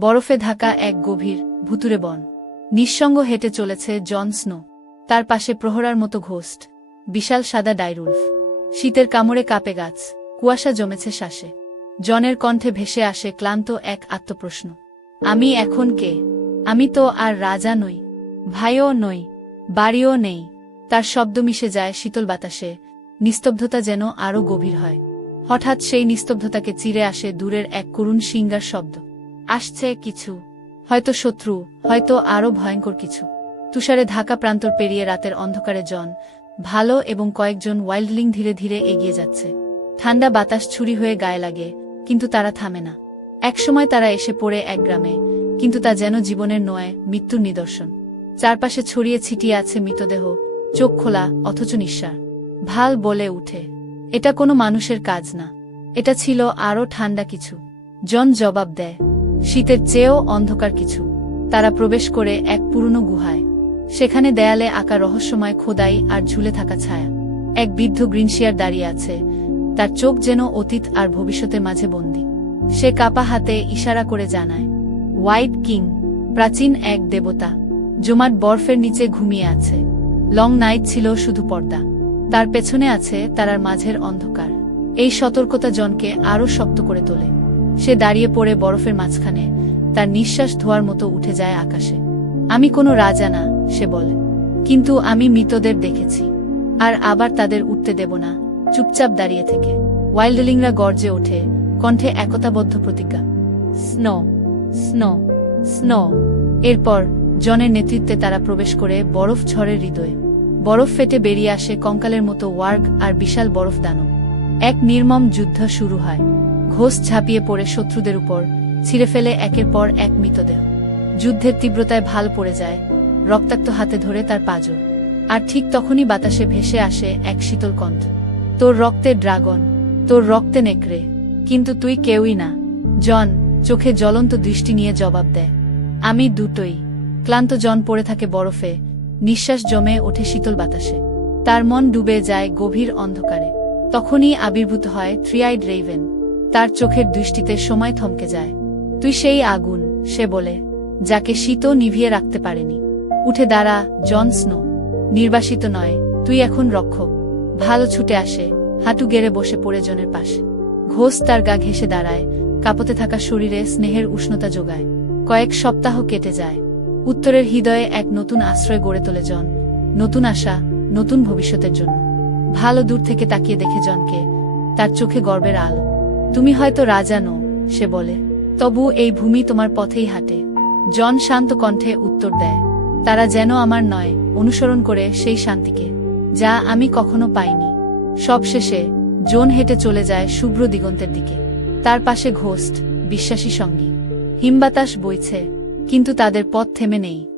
বরফে ঢাকা এক গভীর, ভুতুরে বন। নিঃসঙ্গ হেঁটে চলেছে জন স্নো। তার পাশে প্রহরার মতো ঘোস্ট। বিশাল সাদা ডাইরুলফ। শীতের কামড়ে কাপে গাছ। কুয়াশা জমেছে শ্বাসে। জনের কণ্ঠে ভেসে আসে ক্লান্ত এক আত্মপ্রশ্ন। আমি এখন কে? আমি তো আর রাজা নই। ভাইও নই। বাড়িও নেই। তার শব্দ মিশে যায় শীতল বাতাসে। নিস্তব্ধতা যেন আরও গভীর হয়। হঠাৎ সেই নিস্তব্ধতাকে চিরে আসে দূরের এক করুণ সিঙ্গার শব্দ। আসছে কিছু। হয়তো শত্রু, হয়তো আরও ভয়ঙ্কর কিছু। তুষারে ঢাকা প্রান্তর পেরিয়ে রাতের অন্ধকারে জন, ভালো এবং কয়েকজন ওয়াইল্ডলিং ধীরে ধীরে এগিয়ে যাচ্ছে। ঠান্ডা বাতাস ছুরি হয়ে গায়ে লাগে, কিন্তু তারা থামে না। একসময় তারা এসে পড়ে এক গ্রামে, কিন্তু তা যেন জীবনের নয় মৃত্যুর নিদর্শন। চারপাশে ছড়িয়ে ছিটিয়ে আছে মৃতদেহ, চোখ খোলা, অথচ নিঃশ্বার ভালো বলে উঠে, এটা কোনো মানুষের কাজ না। এটা ছিল আরও ঠান্ডা কিছু। জন জবাব দেয় শীতের চেয়েও অন্ধকার কিছু। তারা প্রবেশ করে এক পুরনো গুহায়। সেখানে দেয়ালে আঁকা রহস্যময় খোদাই আর ঝুলে থাকা ছায়া। এক বৃদ্ধ গ্রিনশিয়ার দাঁড়িয়ে আছে। তার চোখ যেন অতীত আর ভবিষ্যতের মাঝে বন্দী। সে কাপা হাতে ইশারা করে জানায়, হোয়াইট কিং, প্রাচীন এক দেবতা। জমাট বরফের নিচে ঘুমিয়ে আছে। লং নাইট ছিল শুধু পর্দা। তার পেছনে আছে তারার মাঝের অন্ধকার। এই সতর্কতা জনকে আরও শক্ত করে তোলে। সে দাঁড়িয়ে পড়ে বরফের মাঝখানে, তার নিঃশ্বাস ধোয়ার মতো উঠে যায় আকাশে। আমি কোনো রাজা না, সে বলে। কিন্তু আমি মৃতদের দেখেছি। আর আবার তাদের উঠতে দেব না। চুপচাপ দাঁড়িয়ে থেকে। ওয়াইল্ডলিংরা গর্জে ওঠে, কণ্ঠে একতাবদ্ধ প্রতিজ্ঞা। Snow snow snow. এরপর জনের নেতৃত্বে তারা প্রবেশ করে বরফ ঝড়ের হৃদয়ে। বরফ ফেটে বেরিয়ে আসে কঙ্কালের মতো ওয়ার্গ আর বিশাল বরফ দানব। এক নির্মম যুদ্ধ শুরু হয়। ঘোষ ঝাঁপিয়ে পড়ে শত্রুদের উপর, ছিঁড়ে ফেলে একের পর এক মৃতদেহ। যুদ্ধের তীব্রতায় ভালো পড়ে যায়, রক্তাক্ত হাতে ধরে তার পাজর। আর ঠিক তখনই বাতাসে ভেসে আসে এক শীতল কণ্ঠ। তোর রক্তে ড্রাগন, তোর রক্তে নেকড়ে, কিন্তু তুই কেউই না। জন, চোখে জ্বলন্ত দৃষ্টি নিয়ে জবাব দেয় আমি দুটোই ক্লান্ত জন পড়ে থাকে বরফে, নিঃশ্বাস জমে ওঠে শীতল বাতাসে। তার মন ডুবে যায় গভীর অন্ধকারে। তখনই আবির্ভূত হয় থ্রিআইড রেইভেন। তার চোখের দৃষ্টিতে সময় থমকে যায়। তুই সেই আগুন, সে বলে, যাকে শীতও নিভিয়ে রাখতে পারেনি। উঠে দাঁড়া, জন স্নো। নির্বাসিত নয়, তুই এখন রক্ষক। ভালো ছুটে আসে, হাঁটু গেড়ে বসে পড়ে জনের পাশে। ঘোষ তার গা ঘেসে দাঁড়ায়, কাঁপতে থাকা শরীরে স্নেহের উষ্ণতা যোগায়। কয়েক সপ্তাহ কেটে যায়। উত্তরের হৃদয়ে এক নতুন আশ্রয় গড়ে তোলে জন। নতুন আশা, নতুন ভবিষ্যতের জন্য। ভালো দূর থেকে তাকিয়ে দেখে জনকে, তার চোখে গর্বের আলো। তুমি হয়তো রাজা নো সে বলে। তবু এই ভূমি তোমার পথেই হাঁটে। জন শান্ত কণ্ঠে উত্তর দেয়, তারা যেন আমার নয়, অনুসরণ করে সেই শান্তিকে, যা আমি কখনো পাইনি। সবশেষে জোন হেঁটে চলে যায় শুভ্র দিগন্তের দিকে। তার পাশে ঘোস্ট, বিশ্বাসী সঙ্গী। হিমবাতাস বইছে, কিন্তু তাদের পথ থেমে নেই।